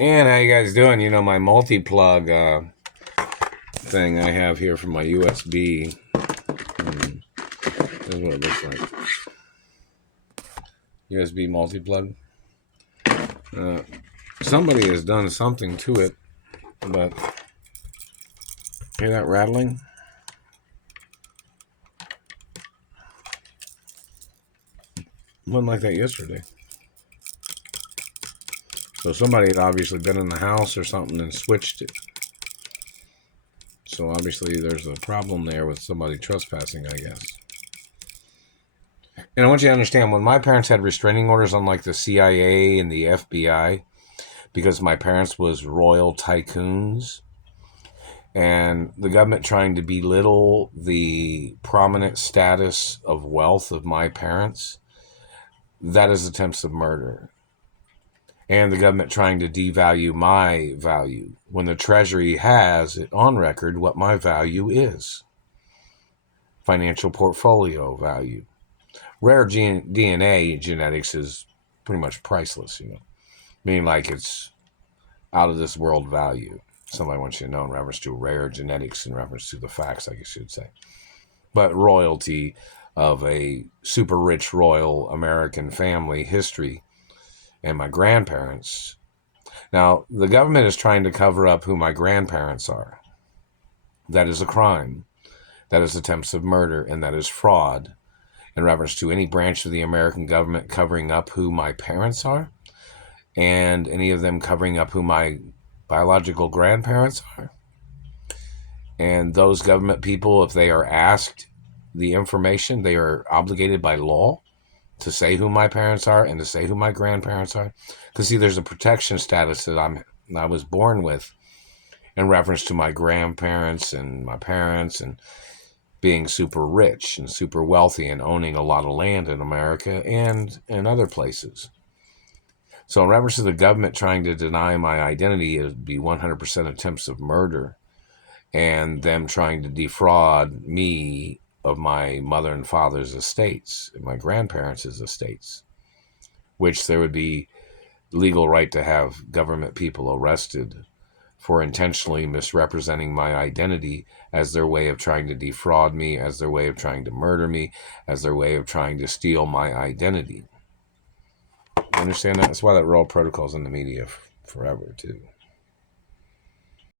And how you guys doing? You know, my multi-plug thing I have here from my USB. This is what it looks like. USB multi-plug. Uh, Somebody has done something to it, but hear that rattling? Wasn't like that yesterday. So somebody had obviously been in the house or something and switched it. So obviously there's a problem there with somebody trespassing, I guess. And I want you to understand, when my parents had restraining orders on like the CIA and the FBI, because my parents was royal tycoons, and the government trying to belittle the prominent status of wealth of my parents, that is attempts of murder. And the government trying to devalue my value when the Treasury has it on record what my value is. Financial portfolio value. Rare DNA genetics is pretty much priceless, meaning like it's out of this world value. Somebody wants you to know in reference to rare genetics, in reference to the facts, I guess you'd say. But royalty of a super rich royal American family history and my grandparents. Now, the government is trying to cover up who my grandparents are. That is a crime. That is attempts of murder, and that is fraud in reference to any branch of the American government covering up who my parents are, and any of them covering up who my biological grandparents are. And those government people, if they are asked the information, they are obligated by law to say who my parents are and to say who my grandparents are. Because see, there's a protection status that I was born with in reference to my grandparents and my parents and being super rich and super wealthy and owning a lot of land in America and in other places. So in reference to the government trying to deny my identity, it would be 100% attempts of murder, and them trying to defraud me of my mother and father's estates, and my grandparents' estates, which there would be legal right to have government people arrested for intentionally misrepresenting my identity as their way of trying to defraud me, as their way of trying to murder me, as their way of trying to steal my identity. You understand that? That's why that Royal Protocol's in the media forever, too.